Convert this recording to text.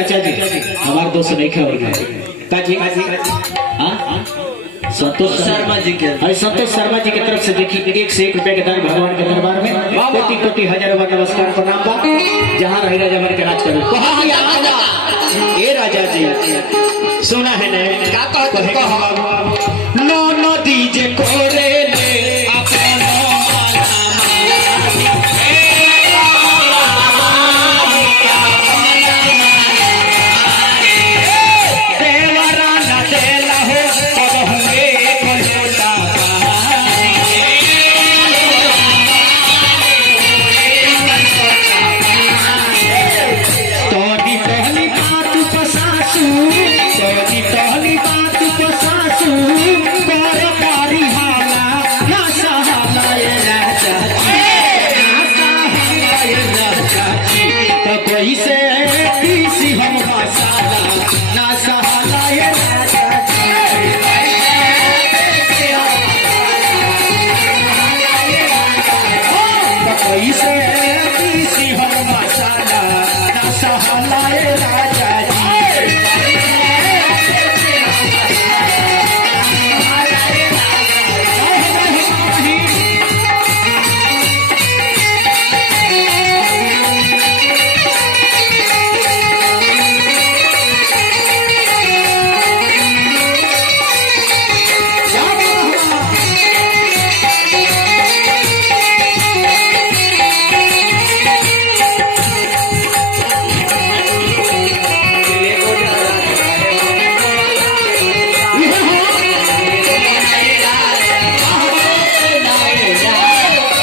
चाचा जी हमारे दोस्त नहीं खबर काजी संतोष शर्मा जी के संतोष शर्मा जी की तरफ से देखिए 1 से 1 रुपए के दान भगवान के दरबार में कोटि कोटि हजारों बार नमस्कार प्रणाम बा। जहाँ रही राजा मन के राज करो ये राजा जी सुना है ना